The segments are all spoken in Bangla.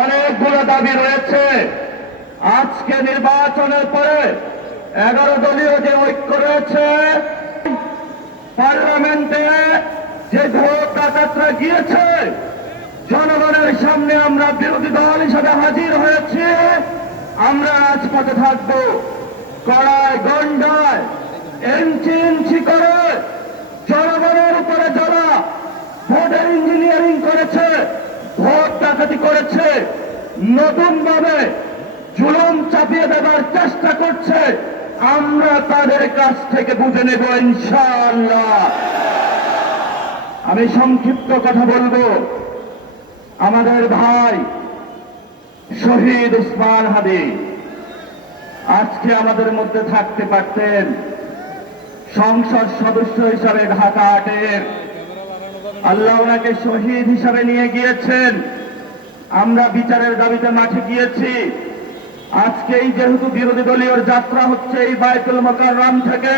অনেকগুলো দাবি রয়েছে। আজকে নির্বাচনের পরে 11 দলীয় যে ঐক্য রয়েছে, পার্লামেন্টে যে ভোট ডাকাতরা গিয়েছে, জনগণের সামনে আমরা বিরোধী দল হিসাবে হাজির হয়েছি। আমরা রাজপথে থাকব, কড়ায় গন্ডায় ইঞ্চি ইঞ্চি করে জনগণের উপরে যারা ভোটের ইঞ্জিনিয়ারিং করেছে, ভোট ডাকাতি করেছে, নতুন ভাবে জুলুম চাপিয়ে দেওয়ার চেষ্টা করছে, আমরা তাদের কাছ থেকে বুঝে নেব ইনশাআল্লাহ। আমি সংক্ষিপ্ত কথা বলবো। আমাদের ভাই শহীদ উসমান হাদি আজকে আমাদের মধ্যে থাকতে পারতেন, সংসদ সদস্য হিসাবে ঢাকা 8-এর আল্লাহ ওনাকে শহীদ হিসাবে নিয়ে গিয়েছেন। আমরা বিচারের দাবিতে মাঠে গিয়েছি। আজকেই যেহেতু বিরোধী দলীয় যাত্রা হচ্ছে এই বায়তুল মোকাররম থেকে,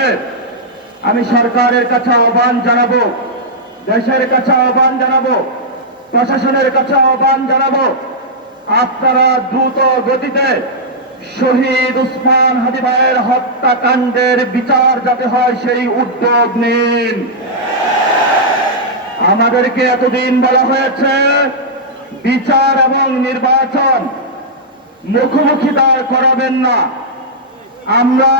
আমি সরকারের কাছে আহ্বান জানাবো, দেশের কাছে আহ্বান জানাবো, প্রশাসনের কাছে আহ্বান জানাবো, আপনারা দ্রুত গতিতে শহীদ উসমান হাদি ভাইয়ের হত্যাকাণ্ডের বিচার যাতে হয় সেই উদ্যোগ নিন। আমাদেরকে এতদিন বলা হয়েছে বিচার এবং নির্বাচন মুখোমুখি দাঁড় করাবেন না। আমরা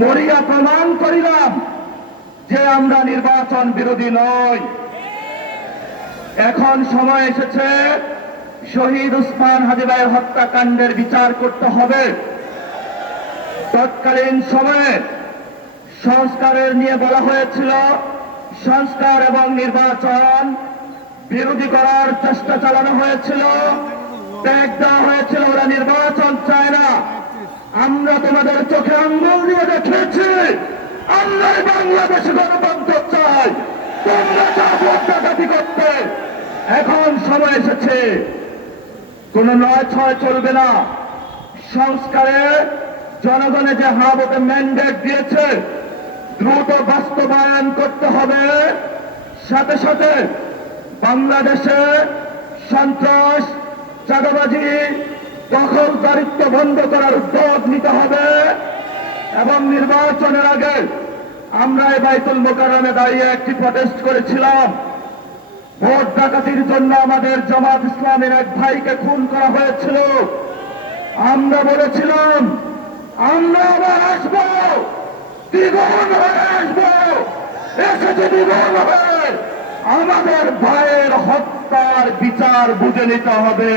মরিয়া প্রমাণ করিলাম যে আমরা নির্বাচন বিরোধী নই। এখন সময় এসেছে শহীদ উসমান হাদি ভাইয়ের হত্যাকাণ্ডের বিচার করতে হবে। তৎকালীন সময়ে সংস্কারের নিয়ে বলা হয়েছিল, সংস্কার এবং নির্বাচন বিরোধী করার চেষ্টা চালানো হয়েছিল, ট্যাগ দেওয়া হয়েছিল, ওরা নির্বাচন চায় না। আমরা তোমাদের চোখে আঙ্গুল দিয়ে দেখিয়েছি আমরা বাংলাদেশে গণতন্ত্র চাই, তোমরা যা ভোট ডাকাতি করতে। এখন সময় এসেছে, কোন 9-6 চলবে না। সংস্কারে জনগণে যে হাবতে ম্যান্ডেট দিয়েছে দ্রুত বাস্তবায়ন করতে হবে। সাথে সাথে বাংলাদেশে সন্ত্রাস, চাঁদাবাজি, দখলদারিত্ব বন্ধ করার উদ্যোগ নিতে হবে। এবং নির্বাচনের আগে আমরা এই বায়তুল মোকাররমে দাঁড়িয়ে একটি প্রটেস্ট করেছিলাম। ভোট ডাকাতির জন্য আমাদের জামাত ইসলামের এক ভাইকে খুন করা হয়েছিল। আমরা বলেছিলাম আমরা আবার আসবো, দ্বিগুণ হয়ে আসবো, এসেছে দ্বিগুণ হয়ে। আমাদের ভাইয়ের হত্যার বিচার বুঝে নিতে হবে।